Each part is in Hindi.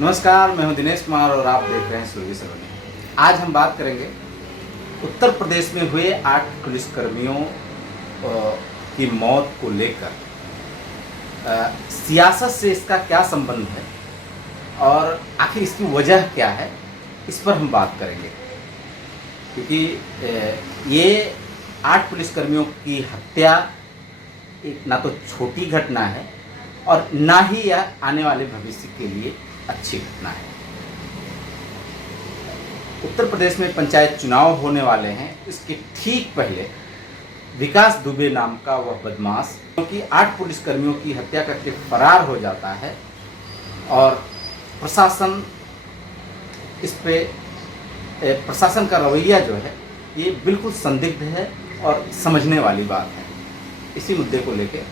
नमस्कार, मैं हूं दिनेश कुमार और आप देख रहे हैं सुरभि सलोनी। आज हम बात करेंगे उत्तर प्रदेश में हुए 8 पुलिसकर्मियों की मौत को लेकर। सियासत से इसका क्या संबंध है और आखिर इसकी वजह क्या है, इस पर हम बात करेंगे। क्योंकि ये 8 पुलिसकर्मियों की हत्या एक ना तो छोटी घटना है और ना ही यह आने वाले भविष्य के लिए अच्छी घटना है। उत्तर प्रदेश में पंचायत चुनाव होने वाले हैं। इसके ठीक पहले विकास दुबे नाम का वह बदमाश, क्योंकि 8 पुलिसकर्मियों की हत्या करके फरार हो जाता है और प्रशासन इस पे प्रशासन का रवैया जो है ये बिल्कुल संदिग्ध है और समझने वाली बात है। इसी मुद्दे को लेके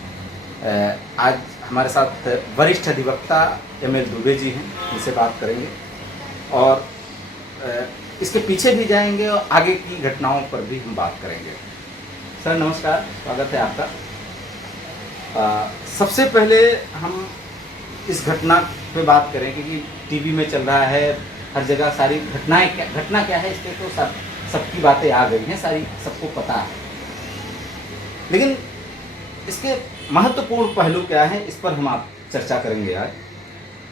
आज हमारे साथ वरिष्ठ अधिवक्ता एमएल दुबे जी हैं, इनसे बात करेंगे और इसके पीछे भी जाएंगे और आगे की घटनाओं पर भी हम बात करेंगे। सर नमस्कार, स्वागत है आपका। सबसे पहले हम इस घटना पे बात करें क्योंकि टीवी में चल रहा है, हर जगह सारी घटना क्या है इसके तो सबकी बातें आ गई हैं, सारी सबको पता है। लेकिन इसके महत्वपूर्ण पहलू क्या है, इस पर हम आप चर्चा करेंगे आज।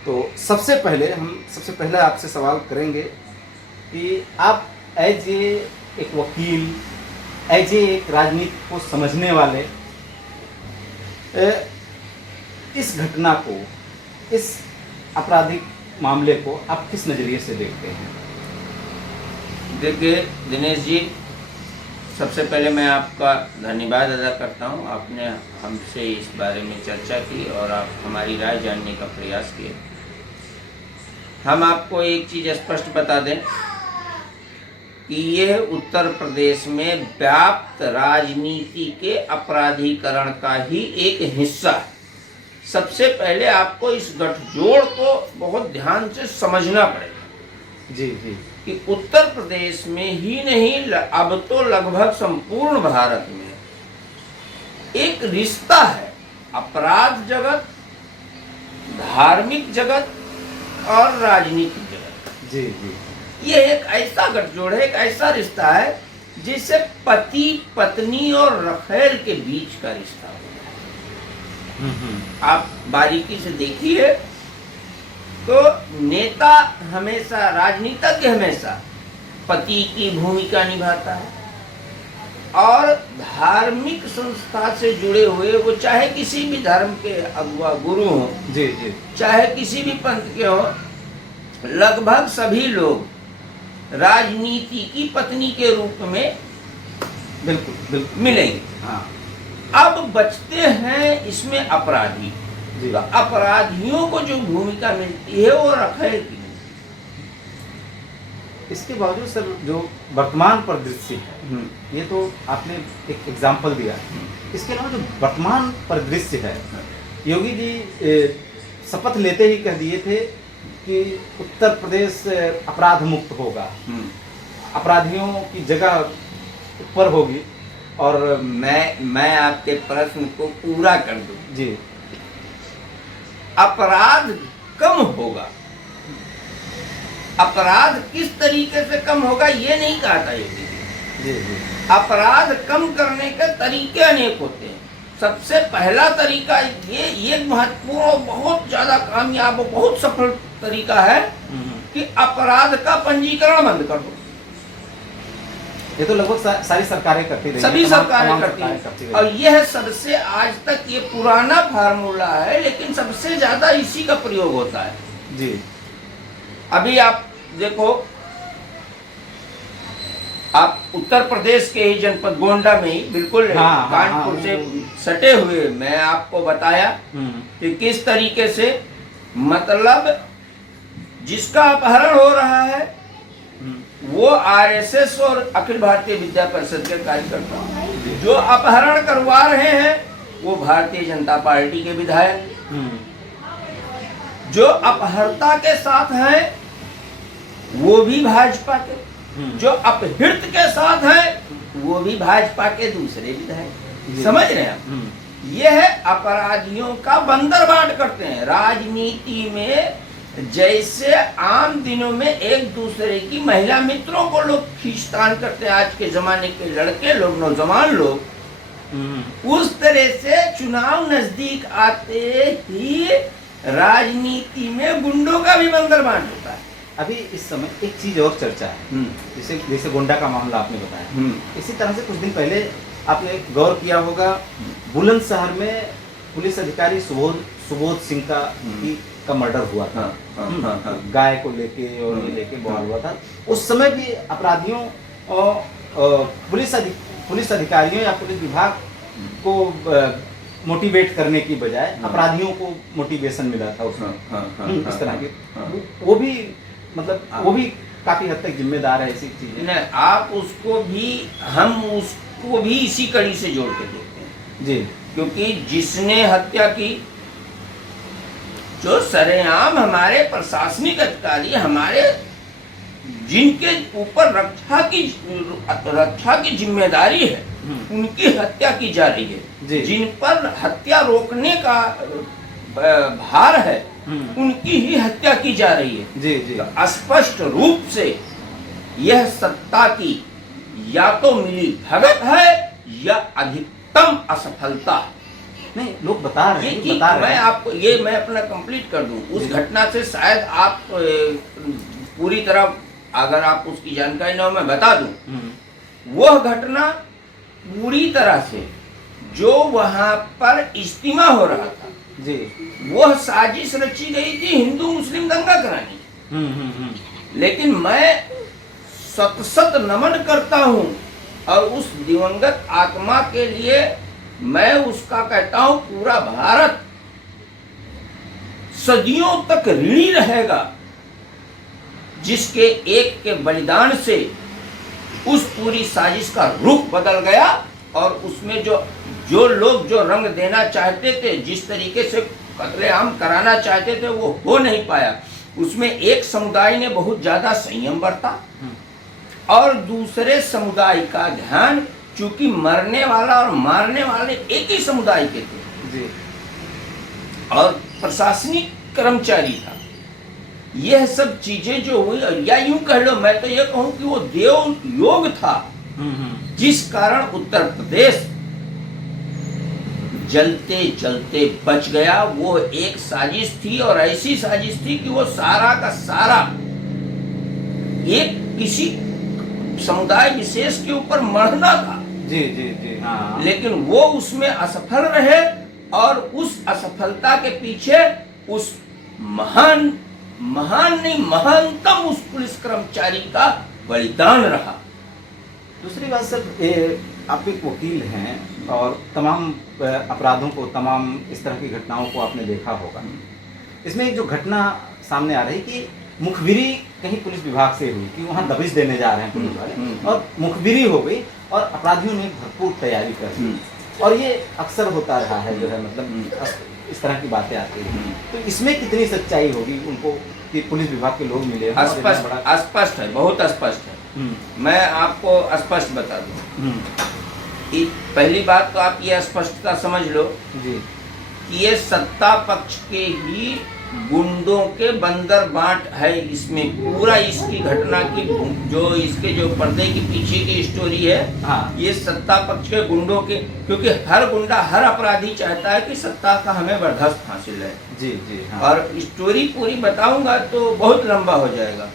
तो सबसे पहले आपसे सवाल करेंगे कि आप एज एक वकील, एज एक राजनीति को समझने वाले इस घटना को, इस आपराधिक मामले को आप किस नज़रिए से देखते हैं? देखिए दिनेश जी, सबसे पहले मैं आपका धन्यवाद अदा करता हूं। आपने हमसे इस बारे में चर्चा की और आप हमारी राय जानने का प्रयास किए। हम आपको एक चीज़ स्पष्ट बता दें कि यह उत्तर प्रदेश में व्याप्त राजनीति के अपराधीकरण का ही एक हिस्सा है। सबसे पहले आपको इस गठजोड़ को बहुत ध्यान से समझना पड़ेगा। जी जी। कि उत्तर प्रदेश में ही नहीं, अब तो लगभग संपूर्ण भारत में एक रिश्ता है अपराध जगत, धार्मिक जगत और राजनीतिक जगत। जी जी। ये एक ऐसा गठजोड़ है, एक ऐसा रिश्ता है जिससे पति पत्नी और रखेल के बीच का रिश्ता होता है। आप बारीकी से देखिए तो नेता हमेशा, राजनीतिज्ञ हमेशा पति की भूमिका निभाता है और धार्मिक संस्था से जुड़े हुए, वो चाहे किसी भी धर्म के अगुआ गुरु हों, जी जी, चाहे किसी भी पंथ के हों, लगभग सभी लोग राजनीति की पत्नी के रूप में बिल्कुल बिल्कुल मिलेंगे। हाँ। अब बचते हैं इसमें अपराधी। तो अपराधियों को जो भूमिका मिलती है वो रखेल की। इसके बावजूद सर जो वर्तमान परिदृश्य है, ये तो आपने एक एग्जाम्पल दिया। इसके अलावा जो वर्तमान परिदृश्य है, योगी जी शपथ लेते ही कह दिए थे कि उत्तर प्रदेश अपराध मुक्त होगा, अपराधियों की जगह ऊपर होगी। और मैं आपके प्रश्न को पूरा कर दूं जी। अपराध कम होगा, अपराध किस तरीके से कम होगा ये नहीं कहा था योगी जी। अपराध कम करने के तरीके अनेक होते हैं। सबसे पहला तरीका ये महत्वपूर्ण, बहुत ज्यादा कामयाब, बहुत सफल तरीका है कि अपराध का पंजीकरण बंद कर दो। ये तो लगभग सारी सरकारें करती रही, सभी सरकारें करती हैं और यह सबसे आज तक ये पुराना फार्मूला है, लेकिन सबसे ज्यादा इसी का प्रयोग होता है। जी। अभी आप देखो, आप उत्तर प्रदेश के ही जनपद गोंडा में ही बिल्कुल कानपुर से सटे हुए, मैं आपको बताया कि किस तरीके से, मतलब जिसका अपहरण हो रहा है वो आरएसएस और अखिल भारतीय विद्या परिषद के कार्यकर्ता, जो अपहरण करवा रहे हैं वो भारतीय जनता पार्टी के विधायक, जो अपहर्ता के साथ हैं वो भी भाजपा के, जो अपहृत के साथ हैं वो भी भाजपा के दूसरे विधायक। समझ रहे हैं आप? यह अपराधियों का बंदरबांट करते हैं। राजनीति में जैसे आम दिनों में एक दूसरे की महिला मित्रों को लोग खींचतान करते हैं, आज के जमाने के लड़के लोग, नौजवान लोग, उस तरह से चुनाव नजदीक आते ही राजनीति में गुंडों का भी बंदरबांट होता है। अभी इस समय एक चीज और चर्चा है, जैसे गोंडा का मामला आपने बताया, इसी तरह से कुछ दिन पहले आपने गौर किया होगा, बुलंदशहर में पुलिस अधिकारी सुबोध सिंह का मर्डर हुआ था। गाय को लेके और ये लेके बवाल हुआ था। उस समय भी अपराधियों और पुलिस अधिकारियों या पुलिस विभाग को मोटिवेट करने की बजाय अपराधियों को मोटिवेशन मिला था उसमें। इस तरह की वो भी मतलब वो भी काफी हद तक जिम्मेदार है ऐसी चीजें। नहीं, आप हम उसको भी इसी कड़ी से जोड़ के देखते हैं जी, क्योंकि जिसने हत्या की, जो सरेआम हमारे प्रशासनिक अधिकारी, हमारे जिनके ऊपर रक्षा की जिम्मेदारी है, उनकी हत्या की जा रही है। जिन पर हत्या रोकने का भार है, उनकी ही हत्या की जा रही है। जी जी। तो स्पष्ट रूप से यह सत्ता की या तो मिली भगत है या अधिकतम असफलता है। नहीं, लोग बता रहे हैं, मैं आपको मैं अपना कंप्लीट कर दूं। उस घटना से शायद आप पूरी तरह, अगर आप उसकी जानकारी ना हो, मैं बता दूं। वह घटना पूरी तरह से जो वहां पर इज्तिमा हो रहा था जी, वह साजिश रची गई थी हिंदू मुस्लिम दंगा कराने की। लेकिन मैं सत नमन करता हूं और उस दिवंगत आत्मा के लिए मैं उसका कहता हूं पूरा भारत सदियों तक ऋणी रहेगा, जिसके एक के बलिदान से उस पूरी साजिश का रुख बदल गया और उसमें जो लोग जो रंग देना चाहते थे, जिस तरीके से कत्लेआम कराना चाहते थे, वो हो नहीं पाया। उसमें एक समुदाय ने बहुत ज्यादा संयम बरता और दूसरे समुदाय का ध्यान, चूंकि मरने वाला और मारने वाले एक ही समुदाय के थे जी, और प्रशासनिक कर्मचारी था। यह सब चीजें जो हुई, या यूं कह लो, मैं तो यह कहूं कि वो देव योग था, जिस कारण उत्तर प्रदेश जलते जलते बच गया। वो एक साजिश थी और ऐसी साजिश थी कि वो सारा का सारा एक किसी समुदाय विशेष के ऊपर मढ़ना था। जी जी जी, हाँ। लेकिन वो उसमें असफल रहे और उस असफलता के पीछे उस महानतम उस पुलिस कर्मचारी का बलिदान रहा। दूसरी बात सर, आप एक वकील हैं और तमाम अपराधों को, तमाम इस तरह की घटनाओं को आपने देखा होगा। इसमें एक जो घटना सामने आ रही कि मुखबिरी कहीं पुलिस विभाग से हुई कि वहाँ दबिश देने जा रहे हैं पुलिस वाले, और मुखबिरी हो गई और अपराधियों ने भरपूर तैयारी कर ली, और ये अक्सर होता रहा है, जो है मतलब इस तरह की बातें आती हैं। तो इसमें कितनी सच्चाई होगी उनको कि पुलिस विभाग के लोग मिले? स्पष्ट है, बहुत स्पष्ट है। मैं आपको स्पष्ट बता दूं। पहली बात तो आप ये स्पष्टता समझ लो जी कि ये सत्ता पक्ष के ही गुंडों के बंदर बांट है। इसमें पूरा इसकी घटना की जो पर्दे के पीछे की स्टोरी है, हाँ। ये सत्ता पक्ष के गुंडों के, क्योंकि हर गुंडा, हर अपराधी चाहता है कि सत्ता का हमें बर्दाश्त हासिल है। जी जी, हाँ। और स्टोरी पूरी बताऊंगा तो बहुत लंबा हो जाएगा,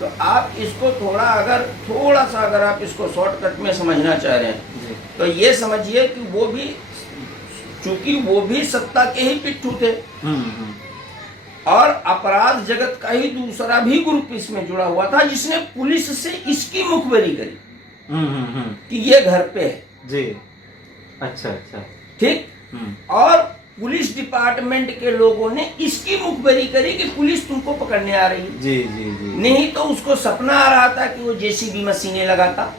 तो आप इसको थोड़ा सा अगर आप इसको शॉर्टकट में समझना चाह रहे हैं तो ये समझिए कि वो भी, चूंकि वो भी सत्ता के ही पिट्ठू थे और अपराध जगत का ही दूसरा भी ग्रुप इसमें जुड़ा हुआ था, जिसने पुलिस से इसकी मुखबरी करी कि ये घर पे है जी। अच्छा अच्छा, ठीक। और पुलिस डिपार्टमेंट के लोगों ने इसकी मुखबरी करी कि पुलिस तुमको पकड़ने आ रही है। जी जी जी। नहीं तो उसको सपना आ रहा था कि वो जेसीबी मशीनें लगाता,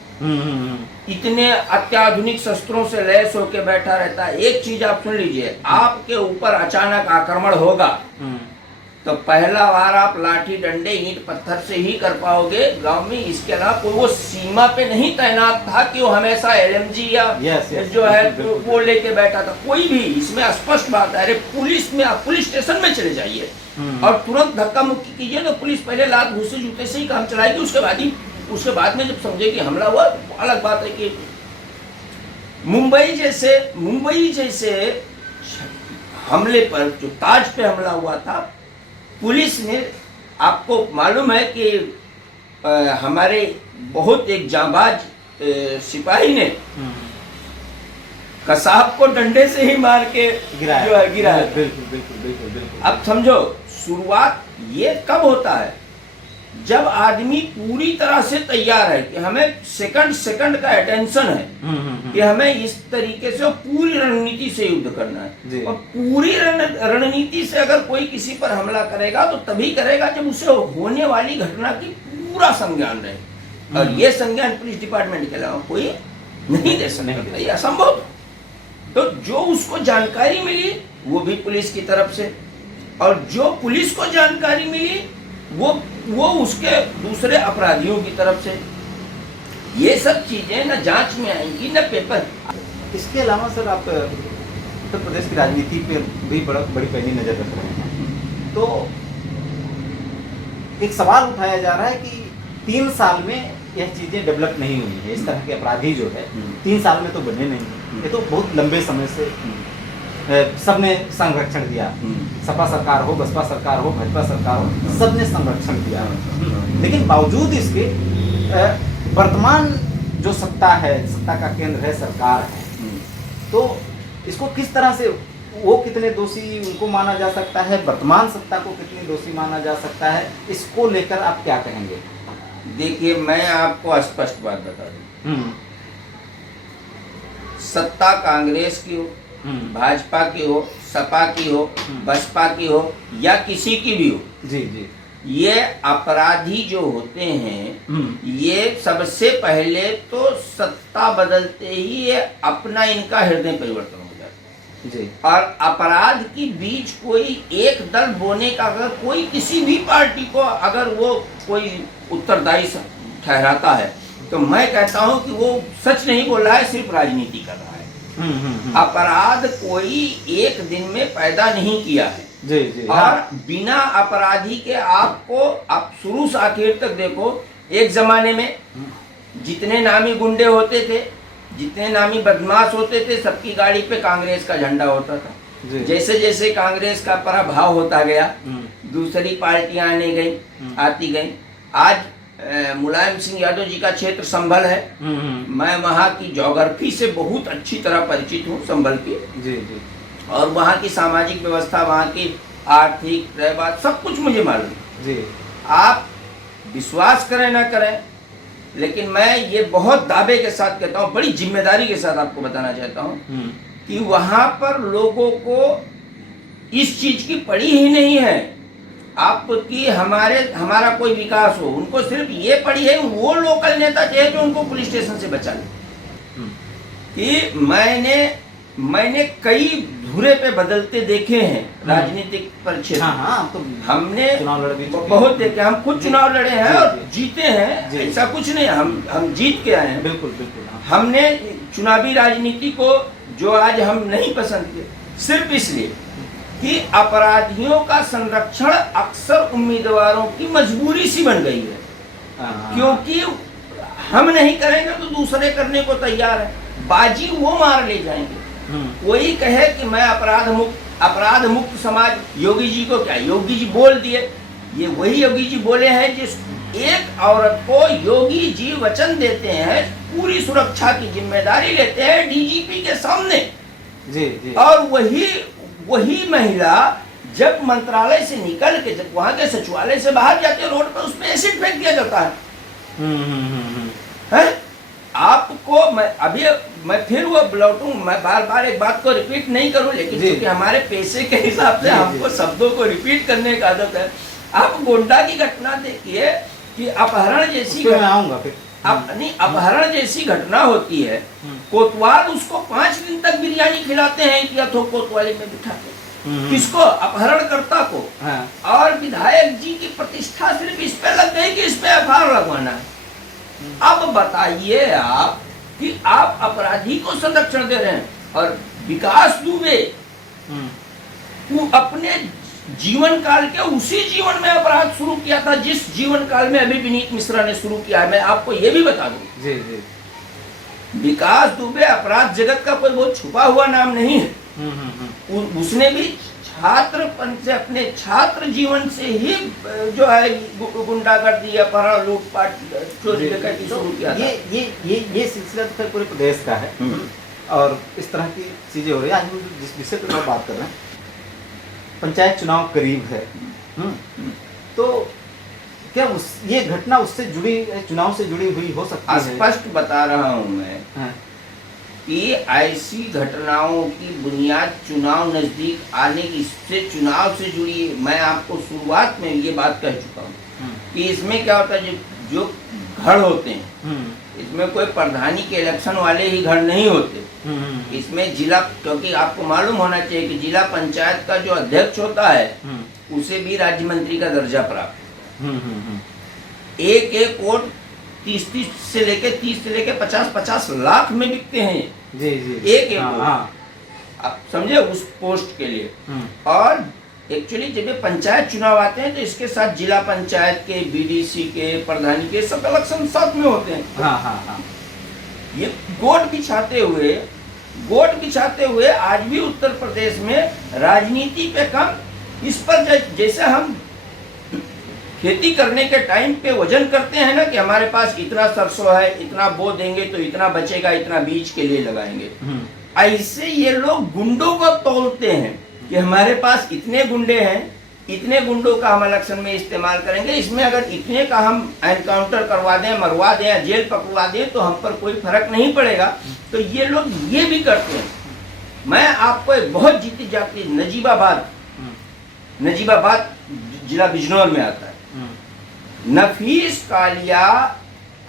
इतने अत्याधुनिक शस्त्रों से लैस होकर बैठा रहता। एक चीज आप सुन लीजिए, आपके ऊपर अचानक आक्रमण होगा तो पहला वार आप लाठी डंडे ईंट पत्थर से ही कर पाओगे गांव में। इसके अलावा कोई वो सीमा पे नहीं तैनात था कि वो हमेशा एलएमजी या जो है वो लेके बैठा था। कोई भी, इसमें स्पष्ट बात है। अरे पुलिस में, आप पुलिस स्टेशन में चले जाइए और तुरंत धक्का मुक्की कीजिए तो पुलिस पहले लात घूसे जूते से ही काम चलाएगी। उसके बाद में जब समझे कि हमला हुआ, अलग बात है कि मुंबई जैसे हमले पर, जो ताज पे हमला हुआ था, पुलिस ने, आपको मालूम है कि हमारे बहुत एक जांबाज सिपाही ने कसाब को डंडे से ही मार के गिराया। बिल्कुल। अब समझो, शुरुआत ये कब होता है जब आदमी पूरी तरह से तैयार है कि हमें सेकंड का अटेंशन है कि हमें इस तरीके से पूरी रणनीति से युद्ध करना है। और पूरी रणनीति से अगर कोई किसी पर हमला करेगा तो तभी करेगा जब उसे होने वाली घटना की पूरा संज्ञान रहे। और ये संज्ञान पुलिस डिपार्टमेंट के अलावा कोई नहीं दे सकता, ये असंभव। तो जो उसको जानकारी मिली वो भी पुलिस की तरफ से, और जो पुलिस को जानकारी मिली वो उसके दूसरे अपराधियों की तरफ से। ये सब चीजें न जांच में आएंगी न पेपर। इसके अलावा सर, आप उत्तर प्रदेश की राजनीति पे भी बड़ी पैनी नजर रख रहे हैं, तो एक सवाल उठाया जा रहा है कि 3 साल में यह चीजें डेवलप नहीं हुई है। इस तरह के अपराधी जो है 3 साल में तो बने नहीं, ये तो बहुत लंबे समय से सबने संरक्षण दिया। सपा सरकार हो, बसपा सरकार हो, भाजपा सरकार हो, सबने संरक्षण दिया। लेकिन बावजूद इसके वर्तमान जो सत्ता है, सत्ता का केंद्र है, सरकार है, तो इसको किस तरह से, वो कितने दोषी उनको माना जा सकता है, वर्तमान सत्ता को कितने दोषी माना जा सकता है, इसको लेकर आप क्या कहेंगे? देखिए, मैं आपको स्पष्ट बात बता दूं, सत्ता कांग्रेस की हो, भाजपा की हो, सपा की हो, बसपा की हो या किसी की भी हो, जी, ये अपराधी जो होते हैं, ये सबसे पहले तो सत्ता बदलते ही ये अपना इनका हृदय परिवर्तन हो जाता है जी। और अपराध की बीज कोई एक दल बोने का, अगर कोई किसी भी पार्टी को अगर वो कोई उत्तरदायी ठहराता है तो मैं कहता हूं कि वो सच नहीं बोल रहा है, सिर्फ राजनीति कर रहा है। अपराध कोई एक दिन में पैदा नहीं किया है जी, और बिना अपराधी के आपको, आप शुरू से आखिर तक देखो, एक जमाने में जितने नामी गुंडे होते थे, जितने नामी बदमाश होते थे, सबकी गाड़ी पे कांग्रेस का झंडा होता था। जैसे जैसे कांग्रेस का प्रभाव होता गया, दूसरी पार्टियां आती गई। आज मुलायम सिंह यादव जी का क्षेत्र संभल है। मैं वहाँ की ज्योग्राफी से बहुत अच्छी तरह परिचित हूँ, संभल की जी। और वहाँ की सामाजिक व्यवस्था, वहाँ की आर्थिक बात, सब कुछ मुझे मालूम जी। आप विश्वास करें ना करें, लेकिन मैं ये बहुत दावे के साथ कहता हूँ, बड़ी जिम्मेदारी के साथ आपको बताना चाहता हूँ कि वहाँ पर लोगों को इस चीज की पड़ी ही नहीं है आपकी हमारा कोई विकास हो। उनको सिर्फ ये पड़ी है, वो लोकल नेता चाहिए जो उनको पुलिस स्टेशन से बचा ले। कि मैंने कई धुरे पे बदलते देखे हैं राजनीतिक परिक्षेत्र। हाँ, तो हमने बहुत देखे, हम खुद चुनाव लड़े हैं और जीते हैं, ऐसा कुछ नहीं, हम जीत के आए हैं। बिल्कुल। हमने चुनावी राजनीति को जो आज हम नहीं पसंद किए, सिर्फ इसलिए कि अपराधियों का संरक्षण अक्सर उम्मीदवारों की मजबूरी सी बन गई है। क्योंकि हम नहीं करेंगे तो दूसरे करने को तैयार है, बाजी वो मार ले जाएंगे। कोई कहे कि मैं अपराध मुक्त समाज, योगी जी को क्या, योगी जी बोल दिए, ये वही योगी जी बोले हैं जिस एक औरत को योगी जी वचन देते हैं, पूरी सुरक्षा की जिम्मेदारी लेते हैं डीजीपी के सामने जी। और वही महिला जब मंत्रालय से निकल के, जब वहां के सचिवालय से बाहर जाते हैं, रोड पर उस पर एसिड फेंक दिया जाता है। है? आपको मैं फिर वो लौटूं, मैं बार एक बात को रिपीट नहीं करूं, लेकिन क्योंकि हमारे पैसे के हिसाब से हमको शब्दों को रिपीट करने की आदत है। आप गोंडा की घटना देखिए कि अपहरण जैसी घटना होती है, कोतवाल उसको 5 दिन तक बिरयानी खिलाते हैं या तो कोतवाली में बिठा के। किसको? अपहरणकर्ता को। हाँ। और विधायक जी की प्रतिष्ठा सिर्फ इस पे लग गई कि इस पे एफआईआर लगवाना है। अब बताइए आप कि आप अपराधी को संरक्षण दे रहे हैं और विकास दुबे वो अपने जीवन काल के उसी जीवन में अपराध शुरू किया था जिस जीवन काल में अभी विनीत मिश्रा ने शुरू किया है। मैं आपको ये भी बता दूं, जी जी, विकास दुबे अपराध जगत का कोई बहुत छुपा हुआ नाम नहीं है। उसने भी छात्रपन से, अपने छात्र जीवन से ही जो है गुंडागर्दी, अपहरण, लूटपाट, चोरी डकैती शुरू किया था। ये सिलसिला तो पूरे प्रदेश का है और इस तरह की चीजें हो रही है। आज हम जिस विषय पर बात कर रहे हैं, पंचायत चुनाव करीब है, तो क्या ये घटना उससे जुड़ी, चुनाव से जुड़ी हुई हो सकती है? स्पष्ट बता रहा हूं मैं कि ऐसी घटनाओं की बुनियाद चुनाव नजदीक आने की, इससे चुनाव से जुड़ी। मैं आपको शुरुआत में ये बात कह चुका हूँ कि इसमें क्या होता है, जो घर होते हैं इसमें कोई प्रधानी के इलेक्शन वाले ही घर नहीं होते। इसमें जिला, क्योंकि आपको मालूम होना चाहिए कि जिला पंचायत का जो अध्यक्ष होता है उसे भी राज्य मंत्री का दर्जा प्राप्त है। एक एक वोट 30 से लेके 50 लाख में बिकते हैं। जी जी, एक वोट, आप समझे, उस पोस्ट के लिए। और एक्चुअली जब ये पंचायत चुनाव आते हैं तो इसके साथ जिला पंचायत के, बीडीसी के, प्रधानी के सब इलेक्शन साथ में होते हैं। ये गोट बिछाते हुए आज भी उत्तर प्रदेश में राजनीति पे कम, इस पर जैसे हम खेती करने के टाइम पे वजन करते हैं ना कि हमारे पास इतना सरसों है, इतना बो देंगे तो इतना बचेगा, इतना बीज के लिए लगाएंगे, ऐसे ये लोग गुंडों को तोलते हैं कि हमारे पास इतने गुंडे हैं, इतने गुंडों का हम इलेक्शन में इस्तेमाल करेंगे, इसमें अगर इतने का हम एनकाउंटर करवा दें, मरवा दें या जेल पकड़वा दें तो हम पर कोई फर्क नहीं पड़ेगा। तो ये लोग ये भी करते हैं। मैं आपको एक बहुत जीती जाती नजीबाबाद जिला बिजनौर में आता है, नफीस कालिया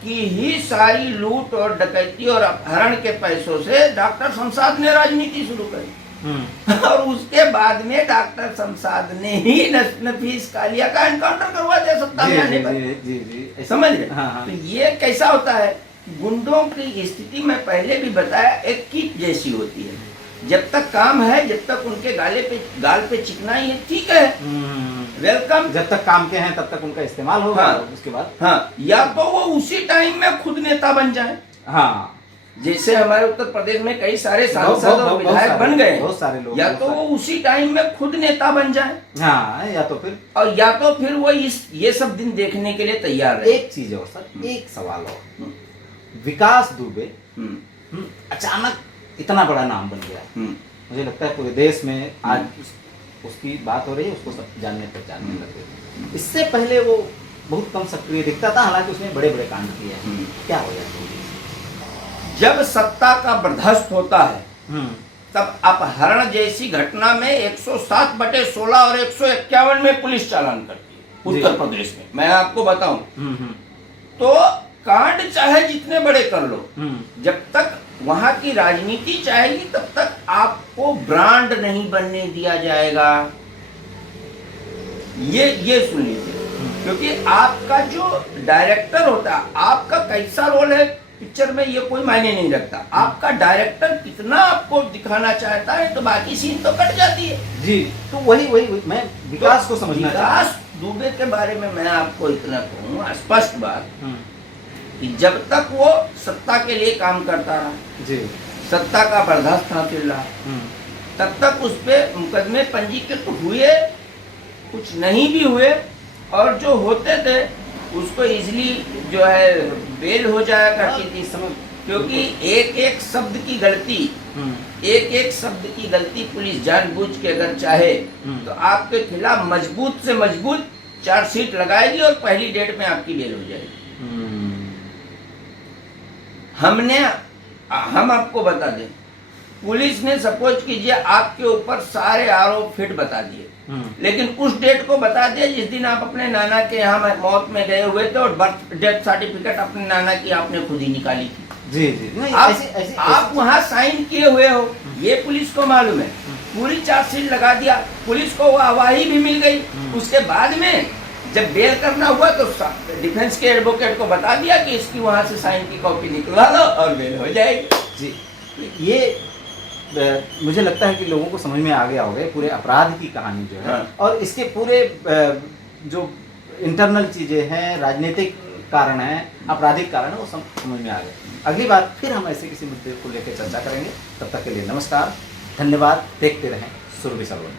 की ही सारी लूट और डकैती और अपहरण के पैसों से डॉक्टर शमशाद ने राजनीति शुरू करी और उसके बाद में डॉक्टर शमशाद ने ही नफीस कालिया का एनकाउंटर करवा दिया सत्ता में आने पर। समझ गए? तो ये कैसा होता है, गुंडों की स्थिति में पहले भी बताया एक कीट जैसी होती है। जब तक काम है, जब तक उनके गाल पे चिकनाई है, ठीक है, वेलकम। जब तक काम के हैं तब तक उनका इस्तेमाल होगा। उसके बाद या तो वो उसी टाइम में खुद नेता बन जाए। जैसे हमारे उत्तर प्रदेश में कई सारे सांसद और विधायक बन गए, बहुत सारे लोग, या तो वो उसी टाइम में खुद नेता बन जाए, या तो फिर वो ये सब दिन देखने के लिए तैयार है। एक चीज और सर, एक सवाल और, विकास दुबे अचानक इतना बड़ा नाम बन गया, मुझे लगता है पूरे देश में आज उसकी बात हो रही है, उसको सब जानने पहचानने लगे। इससे पहले वो बहुत कम सक्रिय दिखता था, हालांकि उसने बड़े बड़े कांड किए हैं। क्या हो जाता है जब सत्ता का बर्दाश्त होता है तब अपहरण जैसी घटना में 107/16 और 151 में पुलिस चालान करती है उत्तर प्रदेश में। मैं आपको बताऊं तो कांड चाहे जितने बड़े कर लो, जब तक वहां की राजनीति चाहेगी तब तक आपको ब्रांड नहीं बनने दिया जाएगा। ये सुन लीजिए, क्योंकि आपका जो डायरेक्टर होता है, आपका कैसा रोल है पिक्चर में ये कोई मायने नहीं रखता। आपका डायरेक्टर कितना आपको दिखाना चाहता है तो बाकी सीन तो कट जाती है। जी, तो वही मैं विकास को समझना चाहता हूं। विकास दुबे के बारे में मैं आपको इतना कहूँगा, स्पष्ट बात, कि जब तक वो सत्ता के लिए काम करता रहा, जी, सत्ता का बर्दाश्त हासिल रहा, तब तक उस पे मुकदमे पंजीकृत हुए, कुछ नहीं भी हुए, और जो होते थे उसको इजीली जो है बेल हो जाया करती थी, क्योंकि एक एक शब्द की गलती पुलिस जानबूझ के अगर चाहे तो आपके खिलाफ मजबूत से मजबूत चार्जशीट लगाएगी और पहली डेट में आपकी बेल हो जाएगी। हम आपको बता दें, पुलिस ने सपोज कीजिए आपके ऊपर सारे आरोप फिट बता दिए, लेकिन उस डेट को बता दिया जिस दिन आप अपने नाना के यहाँ मौत में गए हुए थे और बर्थ डेथ सर्टिफिकेट अपने नाना की आपने खुद ही निकाली थी। जी, आप वहाँ साइन किए हुए हो, ये पुलिस को मालूम है, पूरी चार्जशीट लगा दिया, पुलिस को वाहवाही भी मिल गई। उसके बाद में जब बेल करना हुआ तो डिफेंस के एडवोकेट को बता दिया कि इसकी वहां से साइन की कॉपी निकलवा लो और बेल हो जाएगी। जी, ये मुझे लगता है कि लोगों को समझ में आ गया होगा पूरे अपराध की कहानी जो है। हाँ। और इसके पूरे जो इंटरनल चीजें हैं, राजनीतिक कारण है, आपराधिक कारण है, वो समझ में आ गए। अगली बार फिर हम ऐसे किसी मुद्दे को लेकर चर्चा करेंगे। तब तक के लिए नमस्कार, धन्यवाद। देखते रहें सुरभि सर्वन।